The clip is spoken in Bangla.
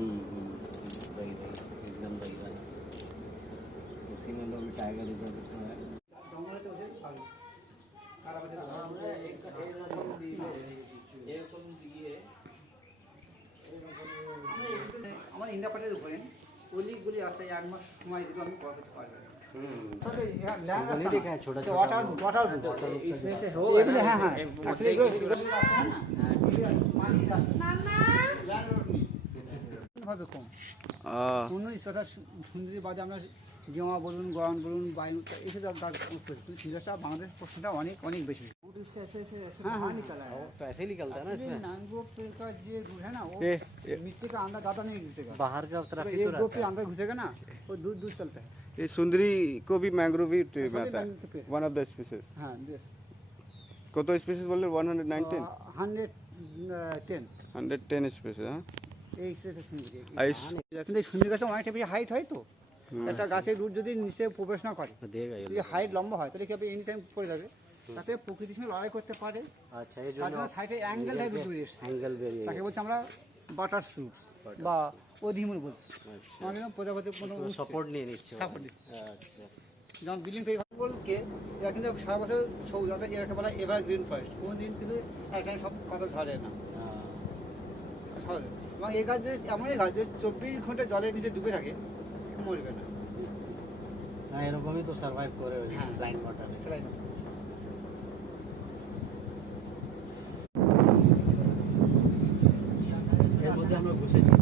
वही वही एकदम वही वाला, उसी में लोग टाइगर रिजर्व है। আমার ইন্ডিয়া পার্টির উপরে অলিগুলি আসতে 1 মাস সময় দিলে আমি করা করতে পারবো। छोटा वाटर इसमें से हो हाँ हाँ ভাবে কম অন্য স্পেশাল সুন্দরী বাদে আমরা জমা বলুন গরম বলুন বায়ু এসব সিরিয়াসটা বাংলাদেশ প্রশ্নটা অনেক অনেক বেশি। हाँ हाँ निकला है तो ऐसे ही निकलता है ना इसमें। मैंगो पेड़ का जो दूध है ना वो मिट्टी का अंदर ज़्यादा नहीं घुसेगा, बाहर का तरफ ही एक तो दो रहता पेड़ अंदर घुसेगा ना वो दूध दूध चलता है। ये सुंदरी को भी मैंग्रोव ट्री में आता है, मैंगो के पेड़। One of the species. हाँ दिस कत स्पीसीज बोले 119 110 110 स्पीसीज। हाँ এই স্পেসে সুন্দরী आइस কিন্তু এই সুন্দরী গাছটা অনেকটা বেশি হাইট হয় তো একটা গাছের রুট যদি নিচে প্রবেশ না করে देगा ये। যদি হাইট লম্বা হয় তাহলে কি হবে এনি টাইম পড়ে যাবে, তাতে প্রকৃতির সঙ্গে লড়াই করতে পারে। अच्छा ये जो তার জন্য সাইডে অ্যাঙ্গেল টাইপ দূরে এসছে, एंगल वेरिएशन। তাকে বলছি আমরা বাটার স্যুট বা অধিমূল বলছি। আমাকে যেমন প্রজাপতি কোনো सपोर्ट नहीं नीचे সাপোর্ট দিচ্ছে, अच्छा যেমন বিল্ডিং থেকে বলকে এরা কিন্তু সারা বছর সবুজ, অর্থাৎ এটাকে বলা এভার গ্রিন ফরেস্ট, কোনো দিন কিন্তু একসাথে সব পাতা ঝরে না। সহজ এবং এই গাছ যে এমন এই গাছ যে 24 ঘন্টা জলের নিচে ডুবে থাকে, মরবে না। हाँ এরকম ही तो सरवाइव করে हाँ। লাইন ওয়াটার সেলাই না। এর মধ্যে আমরা ঘুষেছি।